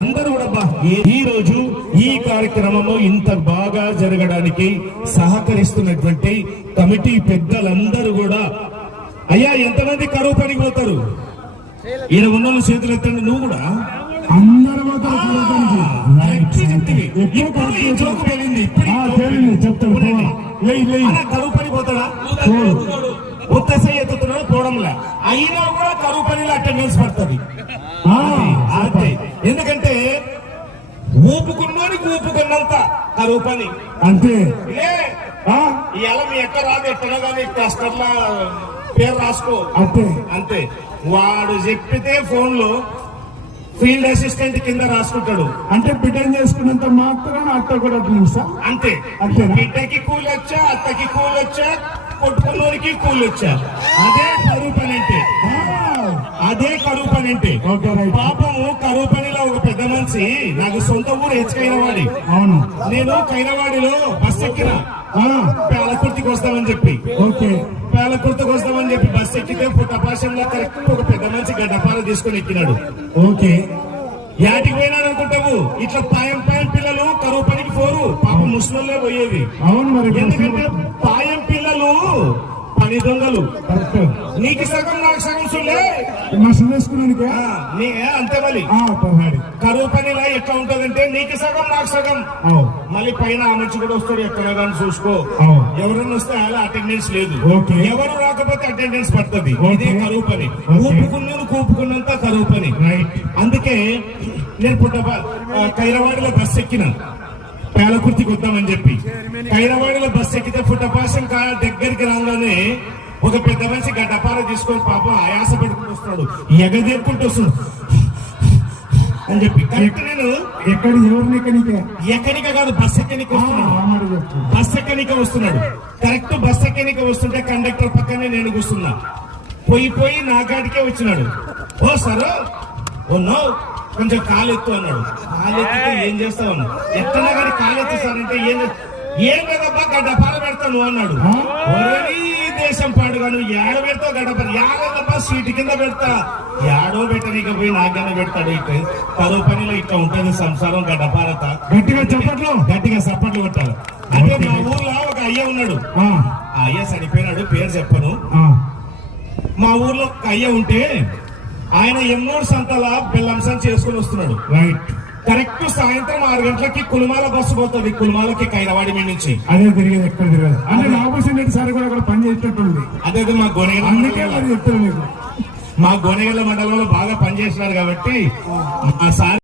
అందరూ కూడా ఈ- రోజు ఈ కార్యక్రమము ఇంత బాగా జరగడానికి సహకరిస్తున్నటువంటి కమిటీ పెద్దలందరూ కూడా అయ్యా ఎంతమంది కరువు పనికి పోతారు? ఈయన ఉన్న చేతులు ఎత్తండి నువ్వు కూడా? అందరూ కరువు పని పోతాడా. ఉత్తసై పోవడంలే అయినా కూడా కరువు పనిలో అటెండెన్స్ పడుతుంది ఆ, అంతే ఎందుకంటే ఊపుకున్నంత కరువు పని. అంతే. లే ఆ, ఇవాళ మీ ఎక్క రాదు ఎట్టనో కానీ క్లస్టర్లా పేరు రాసుకో. అంతే. అంతే. వాడు చెప్పితే ఫోన్లో ఫీల్డ్ అసిస్టెంట్ కింద రాసుకుంటాడు. అంటే బిడ్డను చేసుకున్నంత మాత్రం అత్త కూడా అట్లా అంతే. అంతేనా? బిడ్డకి కూలి వచ్చా అత్తకి కూలి వచ్చా కొట్టుకున్నోనికి కూలి వచ్చా అదే కరువు పని అంటే. అదే కరువు పని అంటే. పాపము కరువు పనిలో ఒక పెద్ద మనిషి హెచ్చుకైనవాడి అవును. నేను కైనవాడిలో బస్ ఎక్కిన. ఆ, పేలకుర్తికి వస్తామని చెప్పి. ఓకే. పేలకుర్తికి వస్తామని చెప్పి బస్ ఎక్కితే పుట్టపాశంలో కరెక్ట్ ఒక పెద్ద మనిషి గడ్డపార తీసుకొని ఎక్కినాడు. ఓకే. యాటికి పోయినాడు అనుకుంటావు? ఇట్లా పాయం పాయం పిల్లలు కరువు పనికి పోరు. పాప ముస్లింలే పోయేది అవును మరి ఎందుకంటే పాయం పిల్లలు పని దొంగలు. నీకు సగం నాకు సగం సుల్లే అంతే మళ్ళీ. కరువు ఉంటదంటే నీకు సగం. మళ్ళీ పైన ఆ నుంచి కూడా వస్తాడు ఎక్కడ కానీ చూసుకో. ఎవరన్నా వస్తే అలా అటెండెన్స్ లేదు. ఎవరు రాకపోతే అటెండెన్స్ పడుతుంది. ఇదే కరువు పని ఓకే. ఊపుకున్నాను కూపుకున్నంత కరువు పని అందుకే నేను పుట్ట కైరవాడిలో బస్ ఎక్కిన. పేలకుర్తికి వద్దామని చెప్పి. కైరవాడిలో బస్ ఎక్కితే పుట్టపాసం కా దగ్గరికి రాగానే ఒక పెద్ద మనిషి గడ్డపార తీసుకొని పాపం ఆయాస పడుకుంటూ వస్తున్నాడు ఎగదెక్కుంటూ వస్తున్నాడు అని చెప్పి కరెక్ట్ నేను ఎక్కడ ఎవరిని ఎక్కడికే ఎక్కడిక కాదు బస్ ఎక్కడికి వస్తున్నాడు? బస్ ఎక్కనిక వస్తున్నాడు? కరెక్ట్ బస్ ఎక్కనిక వస్తుంటే కండక్టర్ పక్కనే నేను కూర్చున్నా. పోయి పోయి నా కాడికే వచ్చినాడు. ఓ సరే ఓ నో కొంచెం కాలెత్తు అన్నాడు. కాలెత్తితే ఏం చేస్తావు. ఎత్తనా కానీ కాలెత్తు సార్ అంటే ఏం ఏం కదబ్బా గడ్డపార పెడతాను అన్నాడు. దేశం పాడుగా నువ్వు ఏడ పెడతావు గడ్డపార యాడదబ్బా సీటు కింద పెడతా. యాడో పెట్టనీక పోయి నాకన్నా పెడతాడు ఇట్లా కరువు పనిలో ఇట్లా ఉంటుంది సంసారం గడ్డపారత. గట్టిగా చెప్పట్లు? గట్టిగా సప్పట్లు కొట్టాలి. అదే మా ఊర్లో ఒక అయ్య ఉన్నాడు. ఆ, అయ్య చనిపోయినాడు పేరు చెప్పను. మా ఊర్లో ఒక అయ్య ఉంటే ఆయన ఎన్నోడు సంతల బెల్లంసం చేసుకుని వస్తున్నాడు. రైట్ కరెక్ట్ సాయంత్రం ఆరు గంటలకి కులమాల బస్సు పోతుంది. కులమాలకి కైరవాడి మీ నుంచి. అదే తిరిగేది ఎక్కడ తిరగదు? అంటే నాగభూషణ్ రెడ్డి సార్ కూడా అక్కడ పని చేసేటట్టుంది. అదే మా గోనెగల అందుకే చెప్తాను మీకు. మా గోనెగల మండలంలో బాగా పనిచేసినారు కాబట్టి మా సార్